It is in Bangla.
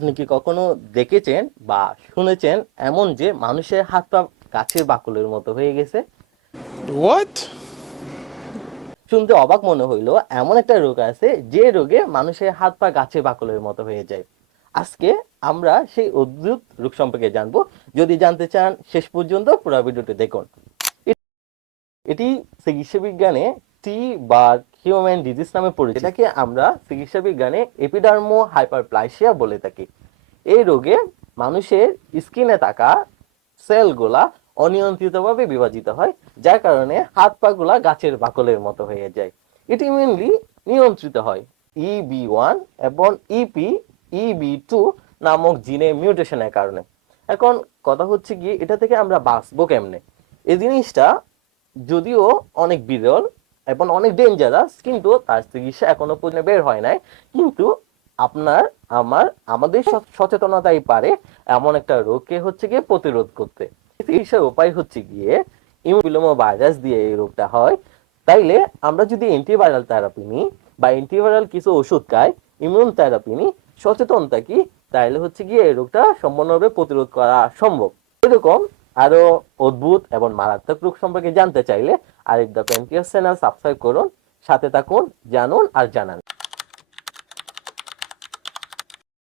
আপনি কি কখনো দেখেছেন বা শুনেছেন এমন যে মানুষের হাত পা গাছের বাকলের মতো হয়ে গেছে? What? শুনতে অবাক মনে হইলো, এমন একটা রোগ আছে যে রোগে মানুষের হাত পা গাছের বাকলের মতো হয়ে যায়। আজকে আমরা সেই অদ্ভুত রোগ সম্পর্কে জানবো। যদি জানতে চান শেষ পর্যন্ত পুরো ভিডিওটি দেখুন। এটি চিকিৎসা বিজ্ঞানে টি বা হিউম্যান ডিজিজ নামে পরিচিত। এটাকে আমরা চিকিৎসা বিজ্ঞানে এপিডার্মো হাইপারপ্লাসিয়া বলে থাকি। এই রোগে মানুষের স্কিনে থাকা সেলগুলা অনিয়ন্ত্রিতভাবে বিভাজিত হয়, যার কারণে হাত পা গুলা গাছের বাকলের মতো হয়ে যায়। এটি মেনলি নিয়ন্ত্রিত হয় EB1 এবং EB2 নামক জিনের মিউটেশনের কারণে। এখন কথা হচ্ছে কি, এটা থেকে আমরা বাঁচবো কেমনে? এই জিনিসটা যদিও অনেক বিরল এবং অনেক ডেঞ্জারাস, কিন্তু তার চিকিৎসা এখনো পর্যন্ত বের হয় নাই। কিন্তু আপনার আমাদের সচেতনতাই পারে এমন একটা রোগকে হচ্ছে গিয়ে প্রতিরোধ করতে। চিকিৎসার উপায় হচ্ছে গিয়ে ইমিউনোফিলিমো ভাইরাস দিয়ে এই রোগটা হয়। তাইলে আমরা যদি অ্যান্টিভাইরাল থেরাপি নিই বা অ্যান্টিভাইরাল কিছু ওষুধ খাই, ইমিউন থেরাপি নিই, সচেতন থাকি, তাইলে হচ্ছে গিয়ে এই রোগটা সম্পূর্ণভাবে প্রতিরোধ করা সম্ভব। এরকম আরো অদ্ভুত এবং মারাত্মক রোগ সম্পর্কে জানতে চাইলে আরিফ দ্য পেনকিয়াস চ্যানেল সাবস্ক্রাইব করুন, সাথে থাকুন, জানুন আর জানান।